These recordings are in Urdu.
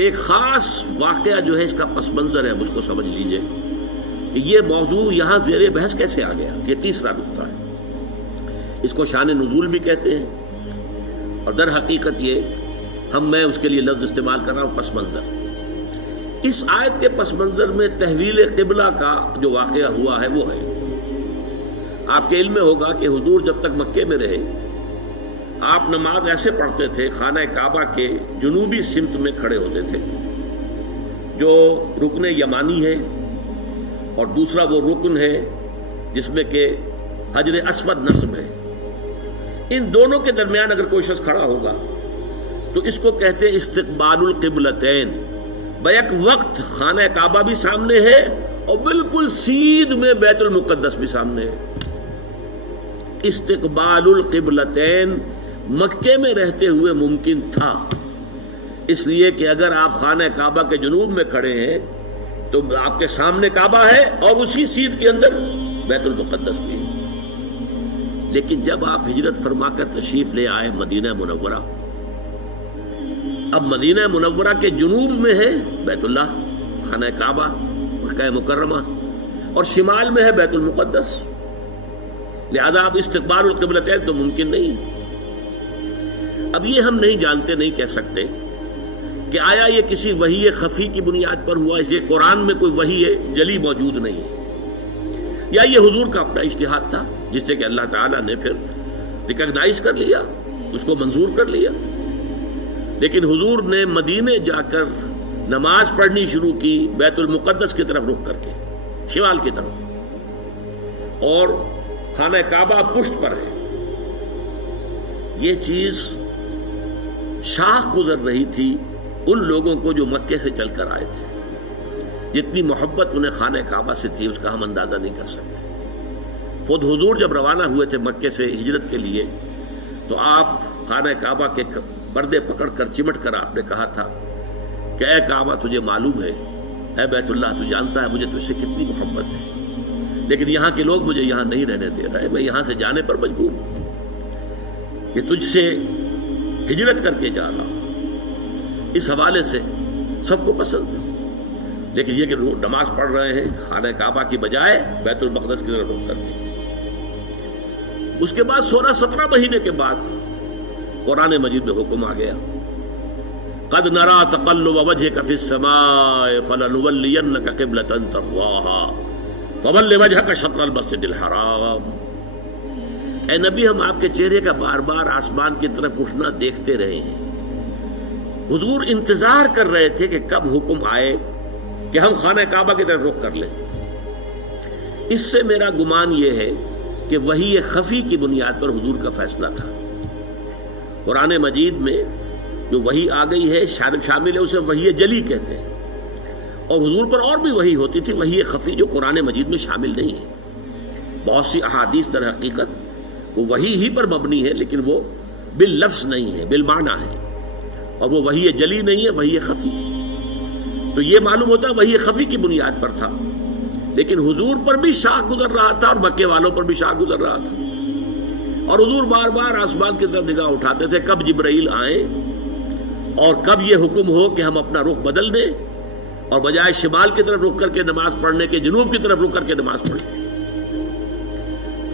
ایک خاص واقعہ جو ہے اس کا پس منظر ہے، اس کو سمجھ لیجئے کہ یہ موضوع یہاں زیر بحث کیسے آ گیا۔ یہ تیسرا نقطہ ہے، اس کو شان نزول بھی کہتے ہیں، اور در حقیقت یہ میں اس کے لیے لفظ استعمال کر رہا ہوں پس منظر۔ اس آیت کے پس منظر میں تحویل قبلہ کا جو واقعہ ہوا ہے وہ ہے، آپ کے علم میں ہوگا کہ حضور جب تک مکے میں رہے آپ نماز ایسے پڑھتے تھے، خانہ کعبہ کے جنوبی سمت میں کھڑے ہوتے تھے، جو رکن یمانی ہے، اور دوسرا وہ رکن ہے جس میں کہ حجر اسود نصب ہے۔ ان دونوں کے درمیان اگر کوئی شخص کھڑا ہوگا تو اس کو کہتے ہیں استقبال القبلتین، بیک وقت خانہ کعبہ بھی سامنے ہے اور بالکل سیدھ میں بیت المقدس بھی سامنے ہے۔ استقبال القبلتین مکے میں رہتے ہوئے ممکن تھا، اس لیے کہ اگر آپ خانہ کعبہ کے جنوب میں کھڑے ہیں تو آپ کے سامنے کعبہ ہے اور اسی سیدھ کے اندر بیت المقدس بھی ہے۔ لیکن جب آپ ہجرت فرما کر تشریف لے آئے مدینہ منورہ، اب مدینہ منورہ کے جنوب میں ہے بیت اللہ، خانہ کعبہ، مکہ مکرمہ، اور شمال میں ہے بیت المقدس، لہذا اب استقبال القبلتین تو ممکن نہیں۔ اب یہ ہم نہیں جانتے، نہیں کہہ سکتے کہ آیا یہ کسی وحی خفی کی بنیاد پر ہوا، اس لیے قرآن میں کوئی وحی جلی موجود نہیں ہے، یا یہ حضور کا اپنا اجتہاد تھا جس سے کہ اللہ تعالیٰ نے پھر ریکگنائز کر لیا، اس کو منظور کر لیا۔ لیکن حضور نے مدینے جا کر نماز پڑھنی شروع کی بیت المقدس کی طرف رخ کر کے، شمال کی طرف، اور خانہ کعبہ پشت پر ہے۔ یہ چیز شاخ گزر رہی تھی ان لوگوں کو جو مکے سے چل کر آئے تھے، جتنی محبت انہیں خانہ کعبہ سے تھی اس کا ہم اندازہ نہیں کر سکتے۔ خود حضور جب روانہ ہوئے تھے مکے سے ہجرت کے لیے تو آپ خانہ کعبہ کے پردے پکڑ کر چمٹ کر آپ نے کہا تھا کہ اے کعبہ تجھے معلوم ہے، اے بیت اللہ تو جانتا ہے مجھے تجھ سے کتنی محبت ہے، لیکن یہاں کے لوگ مجھے یہاں نہیں رہنے دے رہے، میں یہاں سے جانے پر مجبور ہوں، کہ تجھ سے ہجرت کر کے جا رہا ہوں۔ اس حوالے سے سب کو پسند ہے، لیکن یہ کہ نماز پڑھ رہے ہیں خانہ کعبہ کی بجائے بیت المقدس کی طرف رخ کر کے۔ اس کے بعد 16-17 مہینے کے بعد قرآن مجید میں حکم آ گیا، قد نرى تقلب وجهك في السماء فلنولينك قبلة ترضاها فول وجهك شطر المسجد الحرام۔ اے نبی، ہم آپ کے چہرے کا بار بار آسمان کی طرف اٹھنا دیکھتے رہے ہیں۔ حضور انتظار کر رہے تھے کہ کب حکم آئے کہ ہم خانہ کعبہ کی طرف رخ کر لیں۔ اس سے میرا گمان یہ ہے کہ وحی خفی کی بنیاد پر حضور کا فیصلہ تھا۔ قرآن مجید میں جو وحی آ گئی ہے شامل ہے، اسے وحی جلی کہتے ہیں، اور حضور پر اور بھی وحی ہوتی تھی، وحی خفی جو قرآن مجید میں شامل نہیں ہے۔ بہت سی احادیث در حقیقت وہ وحی ہی پر مبنی ہے، لیکن وہ باللفظ نہیں ہے، بالمعنی ہے، اور وہ وحی جلی نہیں ہے، وحی خفی ہے۔ تو یہ معلوم ہوتا ہے وحی خفی کی بنیاد پر تھا، لیکن حضور پر بھی شاخ گزر رہا تھا اور مکے والوں پر بھی شاخ گزر رہا تھا، اور حضور بار بار آسمان کی طرف نگاہ اٹھاتے تھے کب جبرائیل آئیں اور کب یہ حکم ہو کہ ہم اپنا رخ بدل دیں اور بجائے شمال کی طرف رخ کر کے نماز پڑھنے کے جنوب کی طرف رخ کر کے نماز پڑھیں۔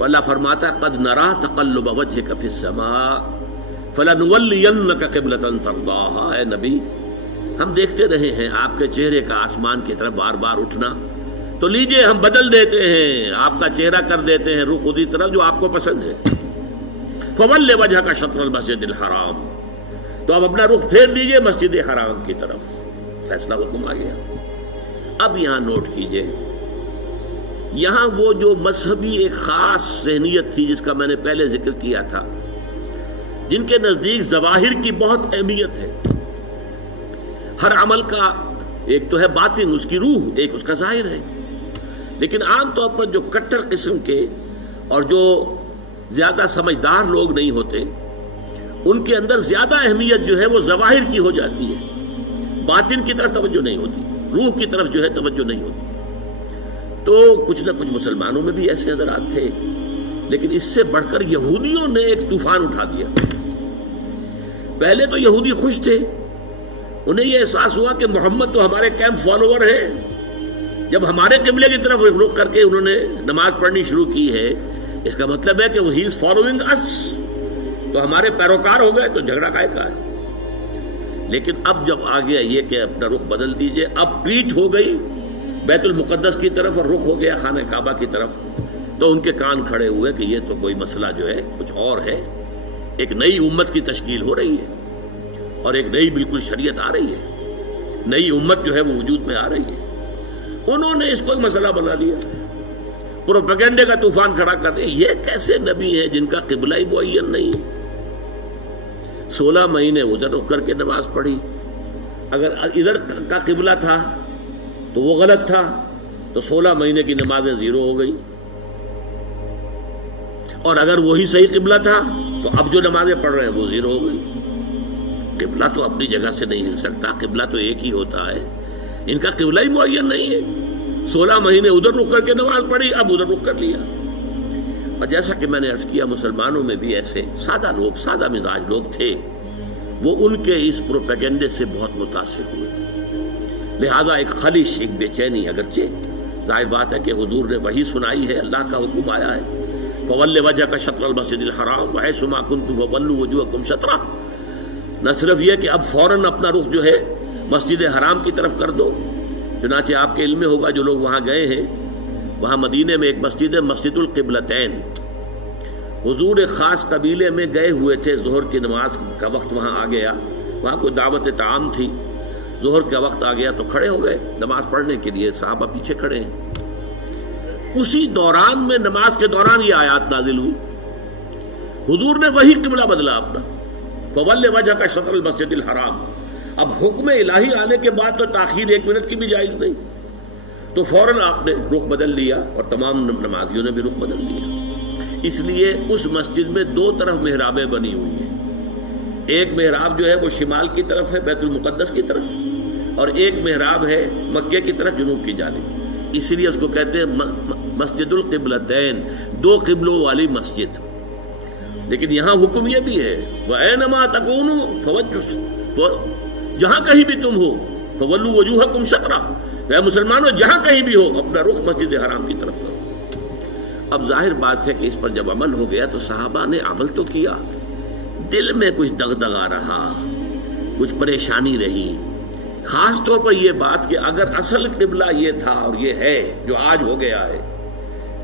اللہ فرماتا ہے قد نرى تقلب وجهك في السماء فلنولينك قبلة ترضاها۔ اے نبی، ہم دیکھتے رہے ہیں آپ کے چہرے کا آسمان کی طرف بار بار اٹھنا، تو لیجئے ہم بدل دیتے ہیں، آپ کا چہرہ کر دیتے ہیں رخ اسی طرف جو آپ کو پسند ہے۔ فول وجهك شطر المسجد الحرام، تو اب اپنا رخ پھیر دیجئے مسجد حرام کی طرف۔ فیصلہ حکم آ گیا۔ اب یہاں نوٹ کیجئے، یہاں وہ جو مذہبی ایک خاص ذہنیت تھی جس کا میں نے پہلے ذکر کیا تھا، جن کے نزدیک ظواہر کی بہت اہمیت ہے، ہر عمل کا ایک تو ہے باطن، اس کی روح، ایک اس کا ظاہر ہے، لیکن عام طور پر جو کٹر قسم کے اور جو زیادہ سمجھدار لوگ نہیں ہوتے، ان کے اندر زیادہ اہمیت جو ہے وہ ظواہر کی ہو جاتی ہے، باطن کی طرف توجہ نہیں ہوتی، روح کی طرف جو ہے توجہ نہیں ہوتی۔ تو کچھ نہ کچھ مسلمانوں میں بھی ایسے حضرات تھے، لیکن اس سے بڑھ کر یہودیوں نے ایک طوفان اٹھا دیا۔ پہلے تو یہودی خوش تھے انہیں یہ احساس ہوا کہ محمد تو ہمارے کیمپ فالوور ہیں. جب ہمارے قبلے کی طرف رخ کر کے انہوں نے نماز پڑھنی شروع کی ہے، اس کا مطلب ہے کہ ہی از فالوئنگ اس، تو ہمارے پیروکار ہو گئے، تو جھگڑا کائے کا ہے. لیکن اب جب آ گیا یہ کہ اپنا رخ بدل دیجئے، اب پیٹھ ہو گئی بیت المقدس کی طرف اور رخ ہو گیا خانہ کعبہ کی طرف، تو ان کے کان کھڑے ہوئے کہ یہ تو کوئی مسئلہ جو ہے کچھ اور ہے. ایک نئی امت کی تشکیل ہو رہی ہے اور ایک نئی بالکل شریعت آ رہی ہے، نئی امت جو ہے وہ وجود میں آ رہی ہے. انہوں نے اس کو ایک مسئلہ بنا لیا، پروپیگنڈے کا طوفان کھڑا کر دیا. یہ کیسے نبی ہیں جن کا قبلہ ہی معین نہیں ہے؟ 16 مہینے ادھر رخ کر کے نماز پڑھی. اگر ادھر کا قبلہ تھا تو وہ غلط تھا، تو 16 مہینے کی نمازیں زیرو ہو گئی. اور اگر وہی صحیح قبلہ تھا تو اب جو نمازیں پڑھ رہے ہیں وہ زیرو ہو گئی. قبلہ تو اپنی جگہ سے نہیں ہل سکتا، قبلہ تو ایک ہی ہوتا ہے. ان کا قبلہ ہی معین نہیں ہے. 16 مہینے ادھر رخ کر کے نماز پڑھی، اب ادھر رخ کر لیا. اور جیسا کہ میں نے عرض کیا، مسلمانوں میں بھی ایسے سادہ لوگ، سادہ مزاج لوگ تھے، وہ ان کے اس پروپیگنڈے سے بہت متاثر ہوئے. لہذا ایک خلش، ایک بے چینی، اگرچہ ظاہر بات ہے کہ حضور نے وحی سنائی ہے، اللہ کا حکم آیا ہے فَوَلِّ وَجْهَكَ شَطْرَ الْمَسْجِدِ الْحَرَامِ وَحَيْثُ مَا كُنتُمْ فَوَلُّوا وُجُوهَكُمْ شَطْرَهُ. نہ صرف یہ کہ اب فوراً اپنا رخ جو ہے مسجد حرام کی طرف کر دو، چنانچہ آپ کے علم میں ہوگا جو لوگ وہاں گئے ہیں، وہاں مدینے میں ایک مسجد ہے مسجد القبلتین. حضور ایک خاص قبیلے میں گئے ہوئے تھے، ظہر کی نماز کا وقت وہاں آ گیا، وہاں کوئی دعوت طعام تھی، ظہر کا وقت آ گیا تو کھڑے ہو گئے نماز پڑھنے کے لیے. صحابہ پیچھے کھڑے ہیں. اسی دوران میں، نماز کے دوران یہ آیات نازل ہوئی. حضور نے وہی قبلہ بدلا اپنا، فَوَلِّ وَجْهَكَ شَطْرَ الْمَسْجِدِ الْحَرَامِ. اب حکم الہی آنے کے بعد تو تاخیر 1 منٹ کی بھی جائز نہیں، تو فوراً آپ نے رخ بدل لیا اور تمام نمازیوں نے بھی رخ بدل لیا. اس لیے اس مسجد میں 2 طرف محرابیں بنی ہوئی ہیں. ایک محراب جو ہے وہ شمال کی طرف ہے بیت المقدس کی طرف، اور ایک محراب ہے مکے کی طرف جنوب کی جانب. اسی لیے اس کو کہتے ہیں مسجد القبلتین، 2 قبلوں والی مسجد. لیکن یہاں حکم یہ بھی ہے وَأَيْنَمَا تَكُونُوا فَوَجُّ، جہاں کہیں بھی تم ہو فَوَلُّوا وُجُوهَكُمْ شَطْرَهُ، اے مسلمانوں جہاں کہیں بھی ہو اپنا رخ مسجد حرام کی طرف کرو. اب ظاہر بات ہے کہ اس پر جب عمل ہو گیا تو صحابہ نے عمل تو کیا، دل میں کچھ دغدغہ رہا، کچھ پریشانی رہی. خاص طور پر یہ بات کہ اگر اصل قبلہ یہ تھا اور یہ ہے جو آج ہو گیا ہے،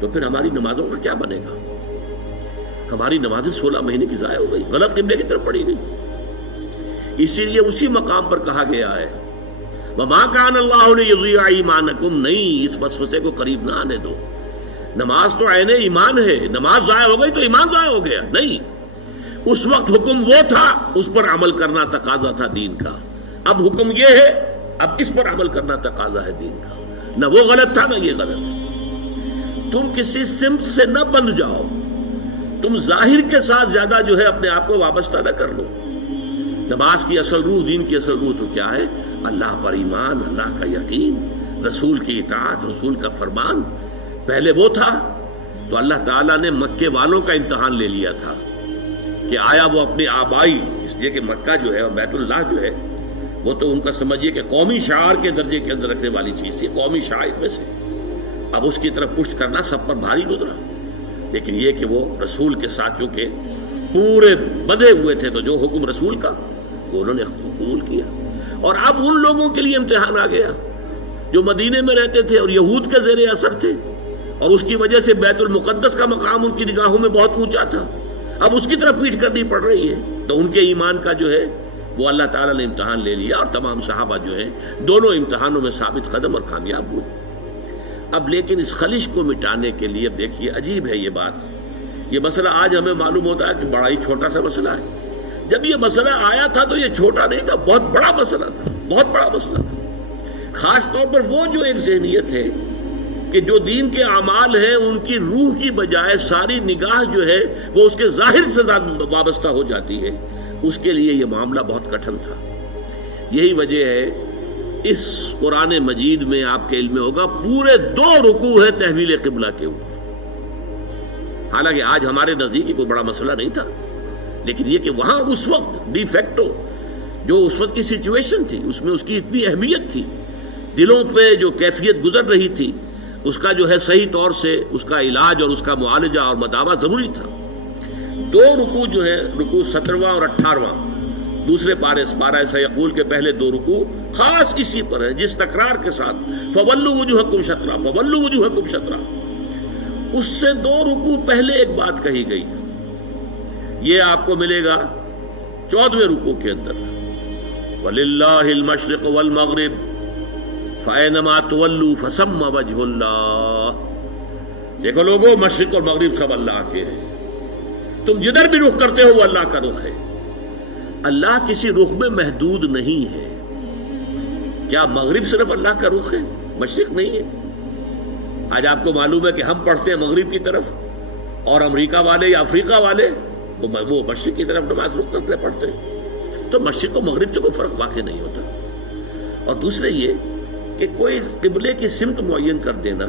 تو پھر ہماری نمازوں کا کیا بنے گا؟ ہماری نمازیں 16 مہینے کی ضائع ہو گئی، غلط قبلے کی طرف پڑھی گئی. اسی لیے اسی مقام پر کہا گیا ہے وَمَا كَانَ اللَّهُ لِيُضِيعَ إِيمَانَكُمْ، نہیں اس وسوسے کو قریب نہ آنے دو. نماز تو عین ایمان ہے، نماز ضائع ہو گئی تو ایمان ضائع ہو گیا نہیں. اس وقت حکم وہ تھا، اس پر عمل کرنا تقاضا تھا دین کا. اب حکم یہ ہے، اب اس پر عمل کرنا تقاضا ہے دین کا. نہ وہ غلط تھا نہ یہ غلط ہے. تم کسی سمت سے نہ بندھ جاؤ، تم ظاہر کے ساتھ زیادہ جو ہے اپنے آپ کو وابستہ نہ کر لو. نماز کی اصل روح، دین کی اصل روح تو کیا ہے؟ اللہ پر ایمان، اللہ کا یقین، رسول کی اطاعت، رسول کا فرمان. پہلے وہ تھا تو اللہ تعالیٰ نے مکے والوں کا امتحان لے لیا تھا کہ آیا وہ اپنی آبائی، اس لیے کہ مکہ جو ہے اور بیت اللہ جو ہے وہ تو ان کا سمجھیے کہ قومی شعار کے درجے کے اندر رکھنے والی چیز تھی، قومی شعائر میں سے. اب اس کی طرف پشت کرنا سب پر بھاری گزرا. لیکن یہ کہ وہ رسول کے ساتھیوں کے پورے بدے ہوئے تھے، تو جو حکم رسول کا وہ انہوں نے قبول کیا. اور اب ان لوگوں کے لیے امتحان آ گیا جو مدینے میں رہتے تھے اور یہود کے زیر اثر تھے، اور اس کی وجہ سے بیت المقدس کا مقام ان کی نگاہوں میں بہت اونچا تھا. اب اس کی طرف پیٹھ کرنی پڑ رہی ہے. تو ان کے ایمان کا جو ہے وہ اللہ تعالیٰ نے امتحان لے لیا، اور تمام صحابہ جو ہیں دونوں امتحانوں میں ثابت قدم اور کامیاب ہوئے. اب لیکن اس خلش کو مٹانے کے لیے اب دیکھیے عجیب ہے یہ بات. یہ مسئلہ آج ہمیں معلوم ہوتا ہے کہ بڑا ہی چھوٹا سا مسئلہ ہے. جب یہ مسئلہ آیا تھا تو یہ چھوٹا نہیں تھا، بہت بڑا مسئلہ تھا، بہت بڑا مسئلہ تھا. خاص طور پر وہ جو ایک ذہنیت ہے کہ جو دین کے اعمال ہیں ان کی روح کی بجائے ساری نگاہ جو ہے وہ اس کے ظاہر سے زیادہ وابستہ ہو جاتی ہے، اس کے لیے یہ معاملہ بہت کٹھن تھا. یہی وجہ ہے اس قرآن مجید میں آپ کے علم میں ہوگا پورے 2 رکوع ہیں تحویل قبلہ کے اوپر. حالانکہ آج ہمارے نزدیک کوئی بڑا مسئلہ نہیں تھا، لیکن یہ کہ وہاں اس وقت ڈی فیکٹو جو اس وقت کی سچویشن تھی اس میں اس کی اتنی اہمیت تھی، دلوں پہ جو کیفیت گزر رہی تھی اس کا جو ہے صحیح طور سے اس کا علاج اور اس کا معالجہ اور مداوع ضروری تھا۔ 2 رکوع جو ہے، رکوع 17واں اور 18واں، دوسرے پارہ سیقول کے پہلے 2 رکوع خاص اسی پر ہے، جس تکرار کے ساتھ فولوا وجوہکم شطرہ، فولوا وجوہکم شطرہ، اس سے 2 رکوع پہلے ایک بات کہی گئی، یہ آپ کو ملے گا 14ویں رکوع کے اندر، وَلِلَّهِ الْمَشْرِقُ وَالْمَغْرِبُ فَأَيْنَمَا تُوَلُّوا فَثَمَّ وَجْهُ اللَّهِ۔ دیکھو لوگوں، مشرق اور مغرب سب اللہ کے ہیں، تم جدھر بھی رخ کرتے ہو وہ اللہ کا رخ ہے۔ اللہ کسی رخ میں محدود نہیں ہے۔ کیا مغرب صرف اللہ کا رخ ہے، مشرق نہیں ہے؟ آج آپ کو معلوم ہے کہ ہم پڑھتے ہیں مغرب کی طرف، اور امریکہ والے یا افریقہ والے وہ مشرق کی طرف نماز رخ کرتے پڑھتے ہیں۔ تو مشرق و مغرب سے کوئی فرق واقع نہیں ہوتا۔ اور دوسرے یہ کہ کوئی قبلے کی سمت معین کر دینا،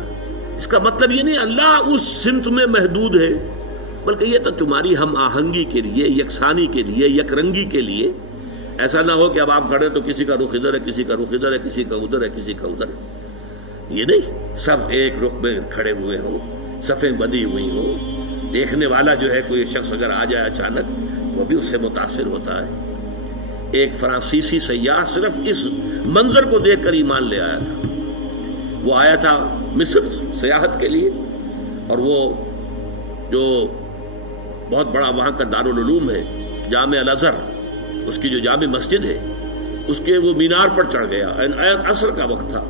اس کا مطلب یہ نہیں اللہ اس سمت میں محدود ہے، بلکہ یہ تو تمہاری ہم آہنگی کے لیے، یکسانی کے لیے، یک رنگی کے لیے۔ ایسا نہ ہو کہ اب آپ کھڑے تو کسی کا رخ ادھر ہے، کسی کا رخ ادھر ہے، کسی کا ادھر ہے، کسی کا ادھر ہے، یہ نہیں، سب ایک رخ میں کھڑے ہوئے ہوں، صفیں بندھی ہوئی ہوں، دیکھنے والا جو ہے کوئی شخص اگر آ جائے اچانک وہ بھی اس سے متاثر ہوتا ہے۔ ایک فرانسیسی سیاح صرف اس منظر کو دیکھ کر ایمان لے آیا تھا۔ وہ آیا تھا مصر سیاحت کے لیے، اور وہ جو بہت بڑا وہاں کا دارالعلوم ہے جامع الازہر، اس کی جو جامع مسجد ہے، اس کے وہ مینار پر چڑھ گیا، عصر کا وقت تھا،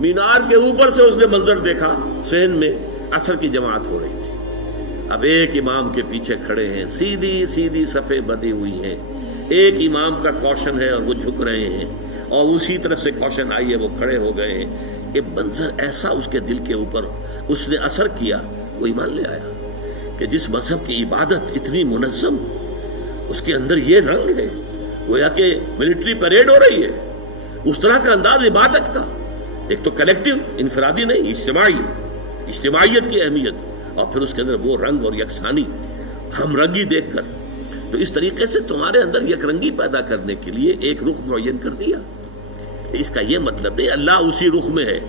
مینار کے اوپر سے اس نے منظر دیکھا، صحن میں عصر کی جماعت ہو رہی تھی۔ اب ایک امام کے پیچھے کھڑے ہیں، سیدھی سیدھی صفیں بندھی ہوئی ہیں، ایک امام کا کوشن ہے اور وہ جھک رہے ہیں، اور اسی طرف سے کوشن آئی ہے وہ کھڑے ہو گئے ہیں۔ یہ منظر ایسا اس کے دل کے اوپر اس نے اثر کیا، وہ ایمان لے آیا کہ جس مذہب کی عبادت اتنی منظم، اس کے اندر یہ رنگ ہے، گویا کہ ملٹری پریڈ ہو رہی ہے، اس طرح کا انداز عبادت کا، ایک تو کلیکٹیو، انفرادی نہیں، اجتماعیت کی اہمیت، اور پھر اس کے اندر وہ رنگ اور یکسانی، ہم رنگی دیکھ کر۔ تو اس طریقے سے تمہارے اندر یک رنگی پیدا کرنے کے لیے ایک رخ معین کر دیا۔ اس کا یہ مطلب نہیں اللہ اسی رخ میں ہے،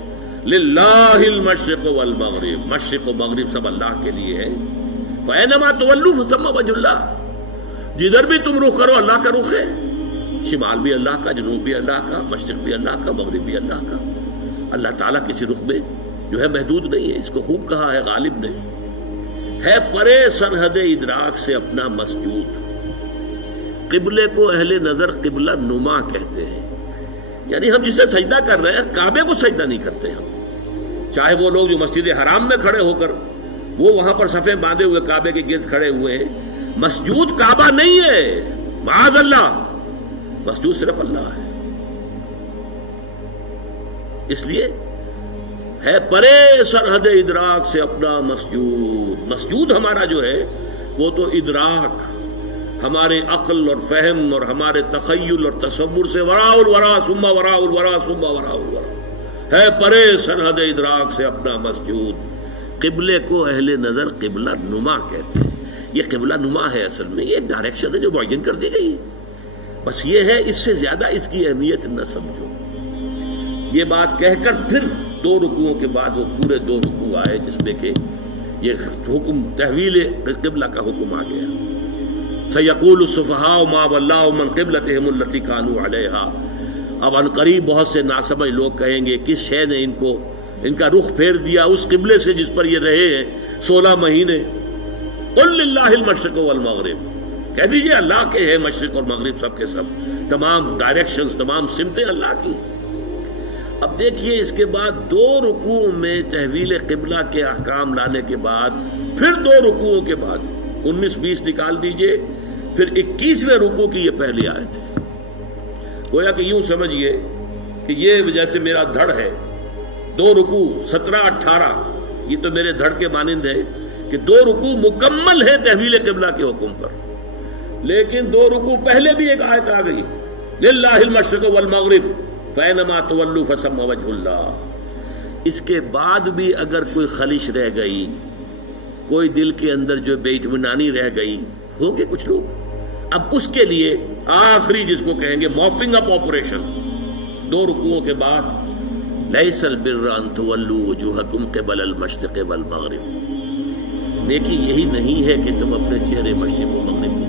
للہ المشرق والمغرب، مشرق و مغرب سب اللہ کے لیے ہے، فَأَيْنَمَا تُوَلُّوا فَثَمَّ وَجْهُ اللَّهِ، جدھر بھی تم رخ کرو اللہ کا رخ ہے، شمال بھی اللہ کا، جنوب بھی اللہ کا، مشرق بھی اللہ کا، مغرب بھی اللہ کا۔ اللہ تعالیٰ کسی رخ میں جو ہے محدود نہیں ہے۔ اس کو خوب کہا ہے غالب نے، ہے پرے سرحد ادراک سے اپنا مسجود۔ قبلے کو اہل نظر قبلہ نما کہتے ہیں، یعنی ہم جسے سجدہ کر رہے ہیں کعبے کو سجدہ نہیں کرتے ہم، چاہے وہ لوگ جو مسجد حرام میں کھڑے ہو کر وہ وہاں پر صفیں باندھے ہوئے کعبے کے گرد کھڑے ہوئے ہیں، مسجود کعبہ نہیں ہے، معاذ اللہ، مسجود صرف اللہ ہے۔ اس لیے ہے پرے سرحد ادراک سے اپنا مسجود۔ مسجود ہمارا جو ہے وہ تو ادراک، ہمارے عقل اور فہم اور ہمارے تخیل اور تصور سے وراء الورا ثم وراء الورا ثم وراء الورا، ہے پرے سرحد ادراک سے اپنا مسجود۔ قبلے کو اہل نظر قبلہ نما کہتے ہیں۔ یہ قبلہ نما ہے، اصل میں یہ ایک ڈائریکشن ہے جو معین کر دی گئی ہے، بس یہ ہے، اس سے زیادہ اس کی اہمیت نہ سمجھو۔ یہ بات کہہ کر پھر 2 رکوعوں کے بعد وہ پورے 2 رکوع آئے جس میں کہ یہ حکم تحویل قبلہ کا حکم آ گیا۔ سَيَقُولُ السُّفَهَاءُ مَا وَلَّاهُمْ عَنْ قِبْلَتِهِمُ الَّتِي كَانُوا عَلَيْهَا، اب ان قریب بہت سے ناسمجھ لوگ کہیں گے کس شے نے ان کا رخ پھیر دیا اس قبلے سے جس پر یہ رہے ہیں 16 مہینے۔ قُلْ لِلَّهِ الْمَشْرِقُ وَالْمَغْرِبُ، کہہ دیجئے اللہ کے ہیں مشرق اور مغرب سب کے سب، تمام ڈائریکشنز، تمام سمتیں اللہ کی۔ اب دیکھیے اس کے بعد 2 رکوع میں تحویل قبلہ کے احکام لانے کے بعد پھر 2 رکوعوں کے بعد 19-20 نکال دیجئے، پھر 21ویں رکوع کی یہ پہلی آیت ہے۔ گویا کہ یوں سمجھیے کہ یہ جیسے میرا دھڑ ہے، 2 رکوع 17-18 یہ تو میرے دھڑ کے مانند ہے کہ 2 رکوع مکمل ہے تحویل قبلہ کے حکم پر، لیکن 2 رکوع پہلے بھی ایک آیت آ گئی، للہ المشرق والمغرب فَأَيْنَمَا تُوَلُّوا فَثَمَّ وَجْهُ اللَّهِ۔ اس کے بعد بھی اگر کوئی خلش رہ گئی، کوئی دل کے اندر جو بے اطمینانی رہ گئی، ہوں گے کچھ لوگ، اب اس کے لیے آخری جس کو کہیں گے موپنگ اپ آپریشن، 2 رکوعوں کے بعد لیس البر ان تولوا وجوہکم قبل المشرق والمغرب، نیکی یہی نہیں ہے کہ تم اپنے چہرے مشرق و مغرب